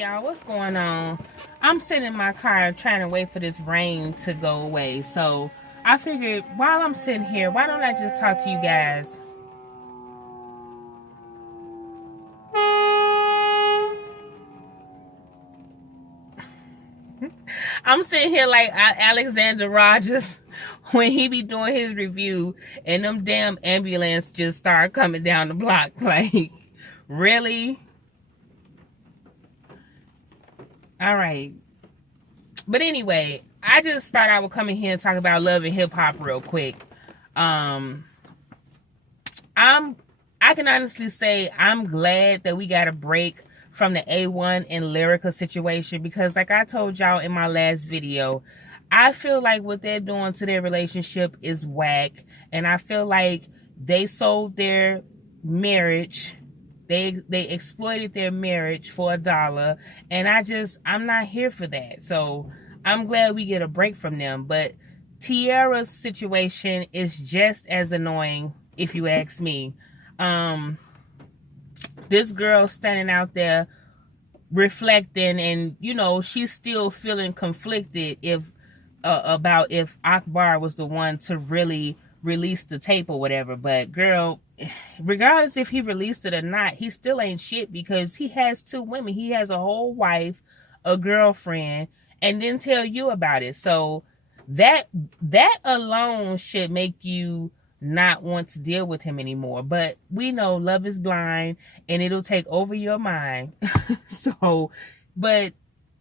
y'all, what's going on? I'm sitting in my car trying to wait for this rain to go away. So I figured while I'm sitting here, why don't I just talk to you guys? I'm sitting here like Alexander Rogers when he be doing his review and them damn ambulance just start coming down the block. Like, really? All right. But anyway, I just thought I would come in here and talk about love and hip hop real quick. I can honestly say I'm glad that we got a break from the A1 and Lyrica situation, because like I told y'all in my last video, I feel like what they're doing to their relationship is whack, and I feel like they sold their marriage. They exploited their marriage for $1, and I'm not here for that. So I'm glad we get a break from them. But Tierra's situation is just as annoying, if you ask me. This girl standing out there reflecting, and you know, she's still feeling conflicted about if Akbar was the one to really release the tape or whatever. But girl, regardless if he released it or not, he still ain't shit, because he has 2 women. He has a whole wife, a girlfriend, and didn't tell you about it. So that alone should make you not want to deal with him anymore. But we know love is blind and it'll take over your mind. So, but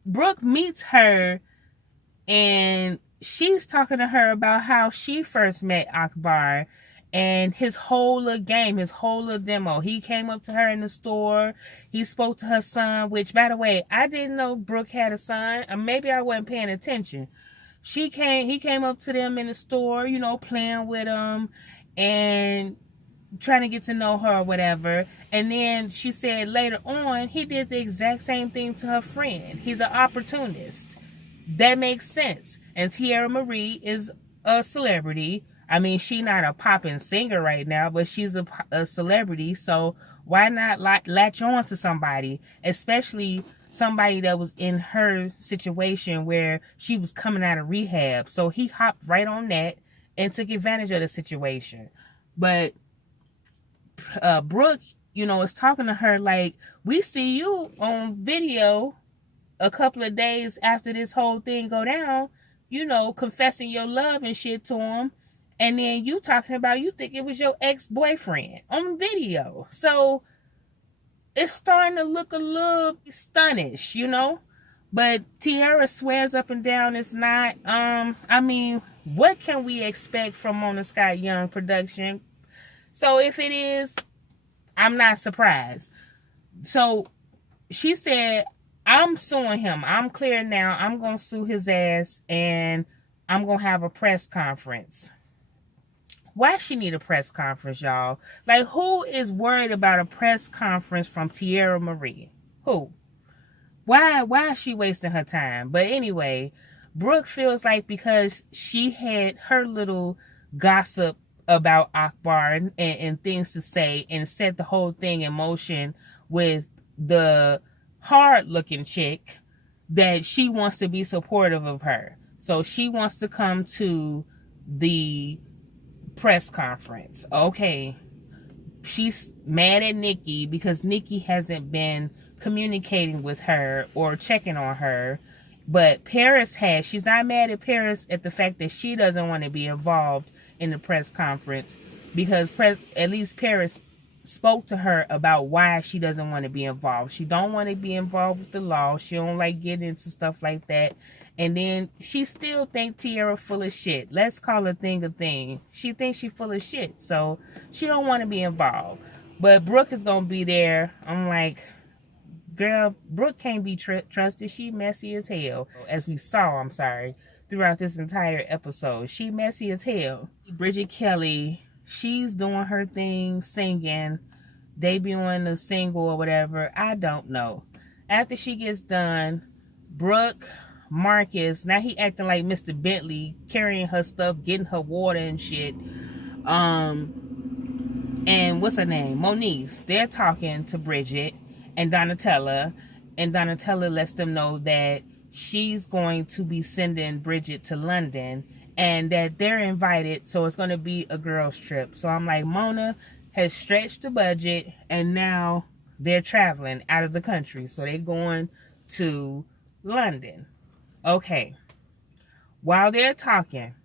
Brooke meets her and she's talking to her about how she first met Akbar and his whole little game, his whole little demo. He came up to her in the store. He spoke to her son, which, by the way, I didn't know Brooke had a son. Or maybe I wasn't paying attention. He came up to them in the store, you know, playing with them and trying to get to know her or whatever. And then she said later on, he did the exact same thing to her friend. He's an opportunist. That makes sense. And Tierra Marie is a celebrity. I mean, she's not a popping singer right now, but she's a celebrity. So why not latch on to somebody, especially somebody that was in her situation where she was coming out of rehab? So he hopped right on that and took advantage of the situation. But Brooke, you know, is talking to her like, we see you on video a couple of days after this whole thing go down, you know, confessing your love and shit to him. And then you talking about you think it was your ex-boyfriend on video. So it's starting to look a little stunnish, you know. But Tierra swears up and down it's not. I mean, what can we expect from Mona Scott Young production? So if it is, I'm not surprised. So she said, I'm suing him. I'm clear now. I'm going to sue his ass and I'm going to have a press conference. Why she need a press conference, y'all? Like, who is worried about a press conference from Tierra Marie? Who? Why is she wasting her time? But anyway, Brooke feels like because she had her little gossip about Akbar and things to say and set the whole thing in motion with the hard-looking chick, that she wants to be supportive of her. So she wants to come to the press conference. Okay. She's mad at Nikki because Nikki hasn't been communicating with her or checking on her. But Paris has. She's not mad at Paris at the fact that she doesn't want to be involved in the press conference, because at least Paris spoke to her about why she doesn't want to be involved. She don't want to be involved with the law. She don't like getting into stuff like that. And then she still thinks Tierra full of shit. Let's call a thing a thing. She thinks she full of shit. So she don't want to be involved. But Brooke is going to be there. I'm like, girl, Brooke can't be trusted. She messy as hell. As we saw, throughout this entire episode. She messy as hell. Bridget Kelly, she's doing her thing, singing, debuting the single or whatever. I don't know. After she gets done, Brooke, Marcus, now he acting like Mr. Bentley, carrying her stuff, getting her water and shit. And what's her name? Moniece. They're talking to Bridget and Donatella, and Donatella lets them know that she's going to be sending Bridget to London and that they're invited, so it's going to be a girls trip. So I'm like, Mona has stretched the budget and now they're traveling out of the country, so they're going to London. Okay, while they're talking,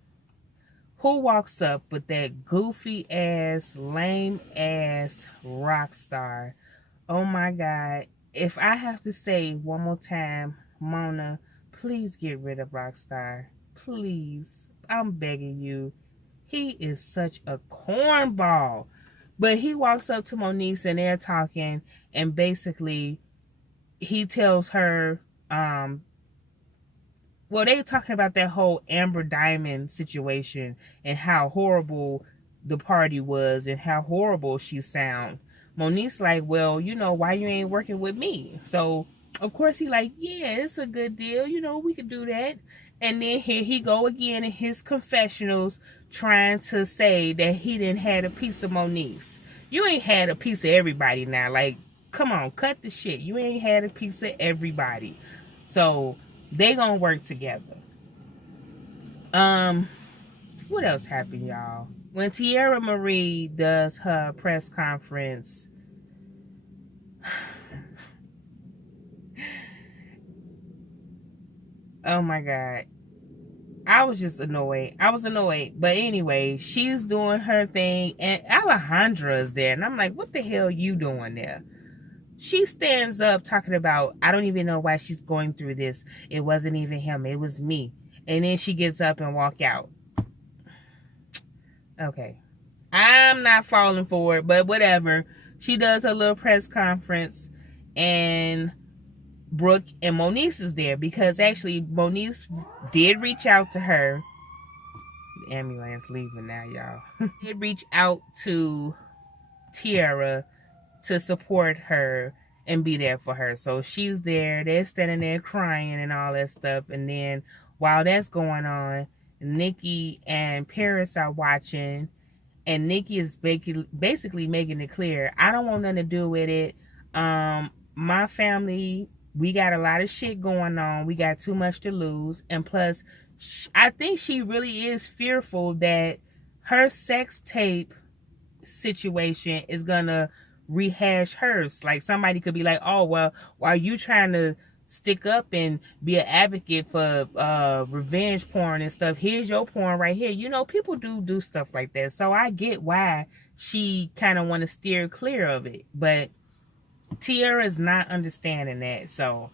who walks up with that goofy ass, lame ass rock star? Oh my God. If I have to say one more time, Mona, please get rid of Rockstar. Please. I'm begging you. He is such a cornball. But he walks up to Moniece and they're talking, and basically he tells her, well, they're talking about that whole Amber Diamond situation and how horrible the party was and how horrible she sound. Monique's like, well, you know, why you ain't working with me? So, of course, he like, yeah, it's a good deal. You know, we could do that. And then here he go again in his confessionals trying to say that he didn't had a piece of Monique. You ain't had a piece of everybody now. Like, come on, cut the shit. You ain't had a piece of everybody. So, they gonna work together. What else happened, y'all? When Tierra Marie does her press conference, oh my God, I was just annoyed. I was annoyed. But anyway, she's doing her thing and Alejandra is there. And I'm like, what the hell you doing there? She stands up talking about, I don't even know why she's going through this. It wasn't even him. It was me. And then she gets up and walk out. Okay. I'm not falling for it, but whatever. She does her little press conference and Brooke and Moniece is there because actually Moniece did reach out to her. The ambulance leaving now, y'all. Did reach out to Tierra to support her and be there for her. So she's there. They're standing there crying and all that stuff. And then while that's going on, Nikki and Paris are watching. And Nikki is basically making it clear, I don't want nothing to do with it. My family, we got a lot of shit going on. We got too much to lose. And plus, I think she really is fearful that her sex tape situation is going to rehash hers. Like somebody could be like, oh, well, why are you trying to stick up and be an advocate for revenge porn and stuff? Here's your porn right here. You know, people do stuff like that. So I get why she kind of want to steer clear of it. But Tierra's not understanding that. So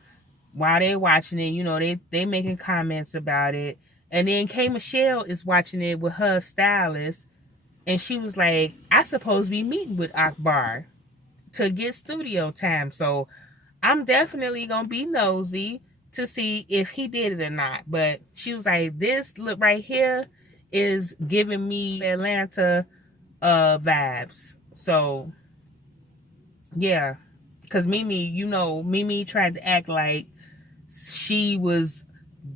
while they're watching it, you know, they making comments about it. And then K. Michelle is watching it with her stylist. And she was like, I supposed to be meeting with Akbar to get studio time. So I'm definitely going to be nosy to see if he did it or not. But she was like, this look right here is giving me Atlanta vibes. So, yeah. Because Mimi, you know, Mimi tried to act like she was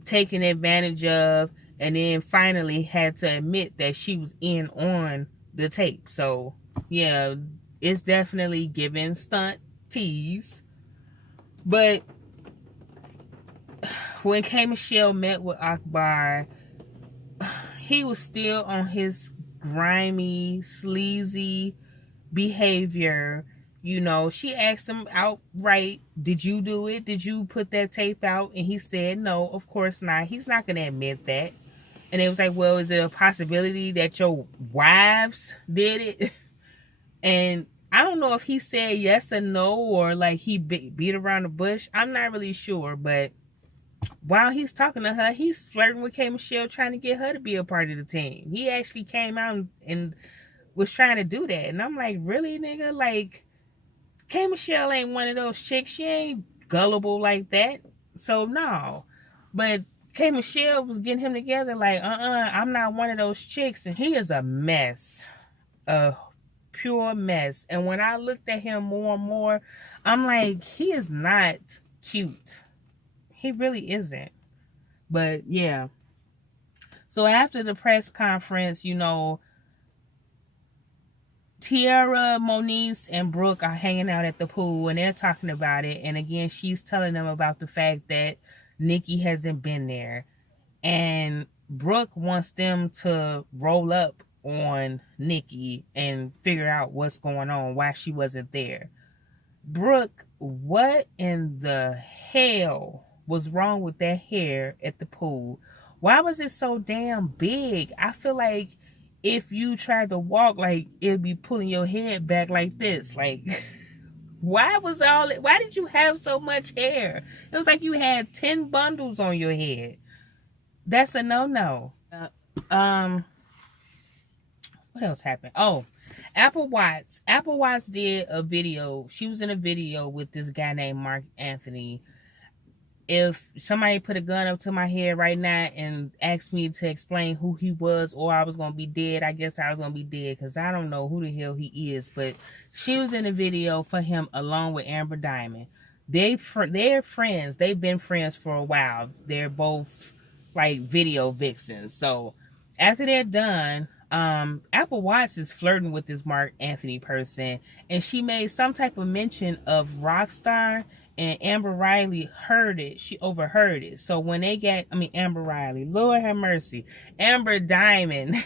taken advantage of and then finally had to admit that she was in on the tape. So, yeah, it's definitely giving stunt tease. But when K. Michelle met with Akbar, he was still on his grimy, sleazy behavior. You know, she asked him outright, did you do it? Did you put that tape out? And he said, no, of course not. He's not going to admit that. And it was like, well, is it a possibility that your wives did it? And I don't know if he said yes or no, or like he beat around the bush. I'm not really sure. But while he's talking to her, he's flirting with K. Michelle, trying to get her to be a part of the team. He actually came out and was trying to do that. And I'm like, really, nigga? Like, K. Michelle ain't one of those chicks. She ain't gullible like that. So, no. But K. Michelle was getting him together like, I'm not one of those chicks. And he is a mess. A pure mess. And when I looked at him more and more, I'm like, he is not cute. He really isn't. But, yeah. So, after the press conference, you know, Tiara, Moniece, and Brooke are hanging out at the pool and they're talking about it. And again, she's telling them about the fact that Nikki hasn't been there. And Brooke wants them to roll up on Nikki and figure out what's going on, why she wasn't there. Brooke, what in the hell was wrong with that hair at the pool? Why was it so damn big? I feel like if you tried to walk, like, it'd be pulling your head back like this. Like, why did you have so much hair? It was like you had 10 bundles on your head. That's a no-no. What else happened? Oh, Apple Watts. Apple Watts did a video. She was in a video with this guy named Mark Anthony. If somebody put a gun up to my head right now and asked me to explain who he was or I was going to be dead, I guess I was going to be dead because I don't know who the hell he is. But she was in a video for him along with Amber Diamond. They're friends. They've been friends for a while. They're both like video vixens. So after they're done, Apple Watts is flirting with this Mark Anthony person, and she made some type of mention of Rockstar, and Amber Riley heard it. She overheard it. So when they got, Amber Riley, Lord have mercy, Amber Diamond,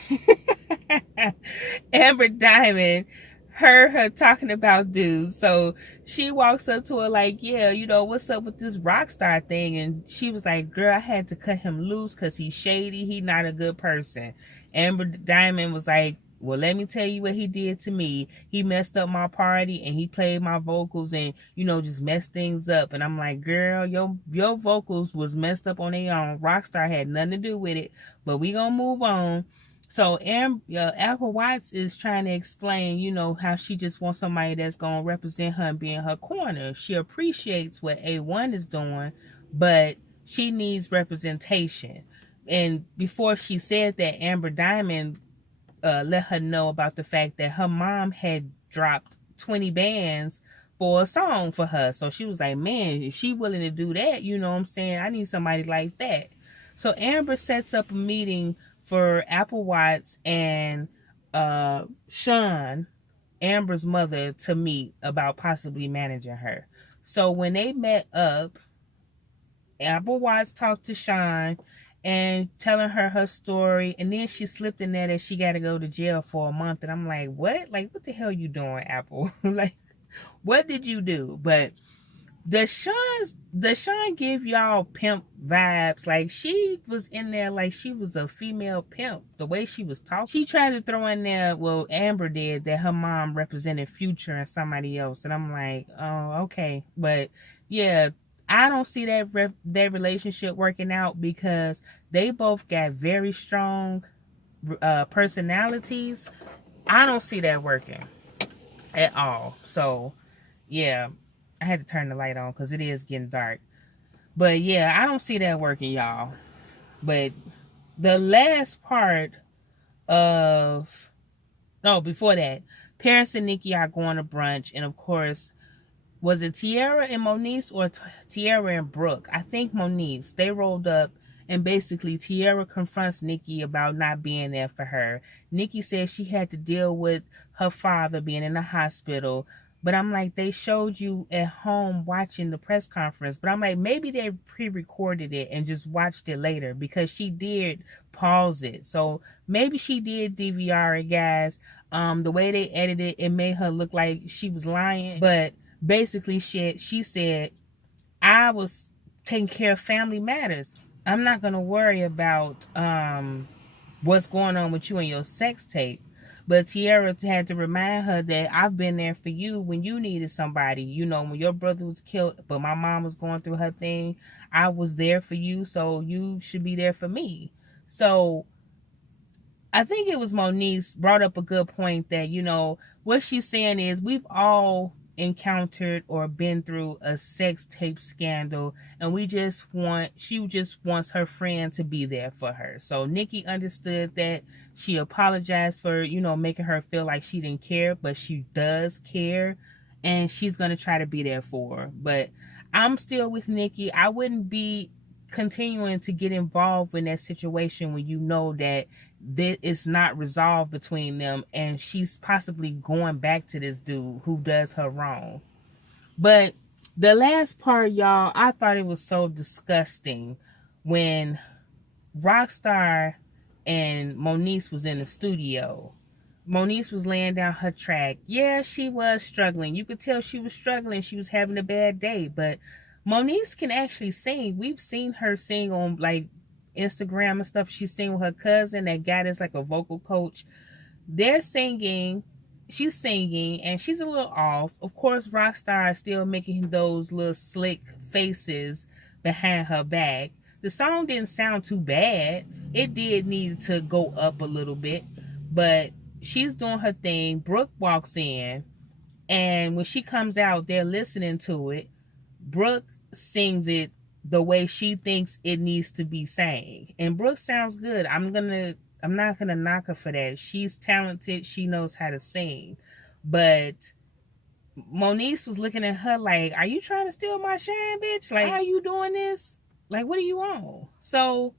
Amber Diamond heard her talking about dudes. So she walks up to her like, yeah, what's up with this Rockstar thing? And she was like, girl, I had to cut him loose because he's shady. He's not a good person. Amber Diamond was like, well, let me tell you what he did to me. He messed up my party and he played my vocals and, just messed things up. And I'm like, girl, your vocals was messed up on their own. Rockstar had nothing to do with it, but we gonna move on. So Apple Watts is trying to explain, how she just wants somebody that's going to represent her and be in her corner. She appreciates what A1 is doing, but she needs representation. And before she said that, Amber Diamond let her know about the fact that her mom had dropped 20 bands for a song for her. So she was like, man, if she willing to do that, you know what I'm saying? I need somebody like that. So Amber sets up a meeting for Apple Watts and Sean, Amber's mother, to meet about possibly managing her. So when they met up, Apple Watts talked to Sean and telling her story, and then she slipped in there that she got to go to jail for a month. And I'm like, what? Like, what the hell you doing, Apple? Like, what did you do? But does Sean give y'all pimp vibes? Like, she was in there like she was a female pimp. The way she was talking, she tried to throw in there, well, Amber did, that her mom represented Future and somebody else. And I'm like, oh, okay. But yeah, I don't see that relationship working out because they both got very strong personalities. I don't see that working at all. So yeah, I had to turn the light on because it is getting dark. But yeah, I don't see that working, y'all. But the last part of... No, before that, Paris and Nikki are going to brunch. And of course, was it Tiara and Moniece or Tiara and Brooke? I think Moniece. They rolled up and basically Tiara confronts Nikki about not being there for her. Nikki says she had to deal with her father being in the hospital. But I'm like, they showed you at home watching the press conference. But I'm like, maybe they pre-recorded it and just watched it later because she did pause it. So maybe she did DVR it, guys. The way they edited it made her look like she was lying. But basically, she said, I was taking care of family matters. I'm not going to worry about what's going on with you and your sex tape. But Tiara had to remind her that I've been there for you when you needed somebody. When your brother was killed, but my mom was going through her thing, I was there for you, so you should be there for me. So I think it was Moniece brought up a good point that, what she's saying is we've all encountered or been through a sex tape scandal, and she just wants her friend to be there for her. So Nikki understood that. She apologized for making her feel like she didn't care, but she does care, and she's gonna try to be there for her. But I'm still with Nikki. I wouldn't be continuing to get involved in that situation when you know that it's not resolved between them and she's possibly going back to this dude who does her wrong. But the last part, y'all, I thought it was so disgusting when Rockstar and Moniece was in the studio. Moniece was laying down her track. Yeah, she was struggling. You could tell she was struggling. She was having a bad day. But Moniece can actually sing. We've seen her sing on like Instagram and stuff. She's singing with her cousin. That guy that's like a vocal coach. They're singing. She's singing and she's a little off. Of course, Rockstar is still making those little slick faces behind her back. The song didn't sound too bad. It did need to go up a little bit, but she's doing her thing. Brooke walks in, and when she comes out, they're listening to it. Brooke sings it the way she thinks it needs to be sang, and Brooke sounds good. I'm not gonna knock her for that. She's talented. She knows how to sing, but Moniece was looking at her like, "Are you trying to steal my shine, bitch? Like, how are you doing this? Like, what are you on?" So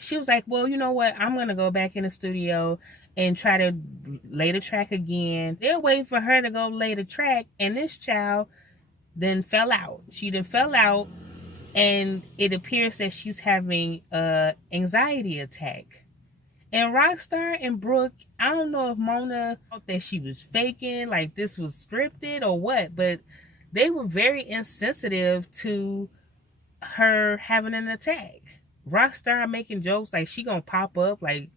she was like, "Well, you know what? I'm going to go back in the studio and try to lay the track again." They're waiting for her to go lay the track, and this child then fell out. She then fell out, and it appears that she's having an anxiety attack. And Rockstar and Brooke, I don't know if Mona thought that she was faking, like this was scripted or what, but they were very insensitive to her having an attack. Rockstar making jokes like she gonna pop up. Like,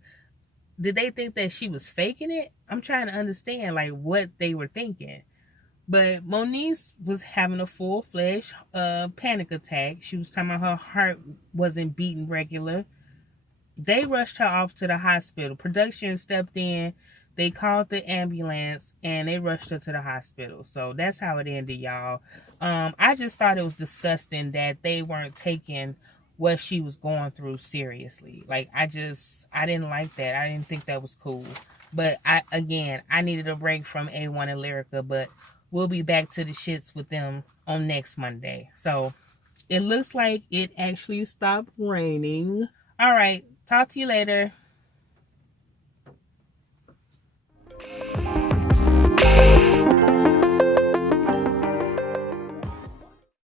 did they think that she was faking it? I'm trying to understand like what they were thinking. But Moniece was having a full-fledged panic attack. She was talking about her heart wasn't beating regular. They rushed her off to the hospital. Production stepped in. They called the ambulance and they rushed her to the hospital. So that's how it ended, y'all. I just thought it was disgusting that they weren't taking what she was going through seriously. Like, I didn't like that. I didn't think that was cool. But I needed a break from A1 and Lyrica, but we'll be back to the shits with them on next Monday. So it looks like it actually stopped raining. All right. Talk to you later.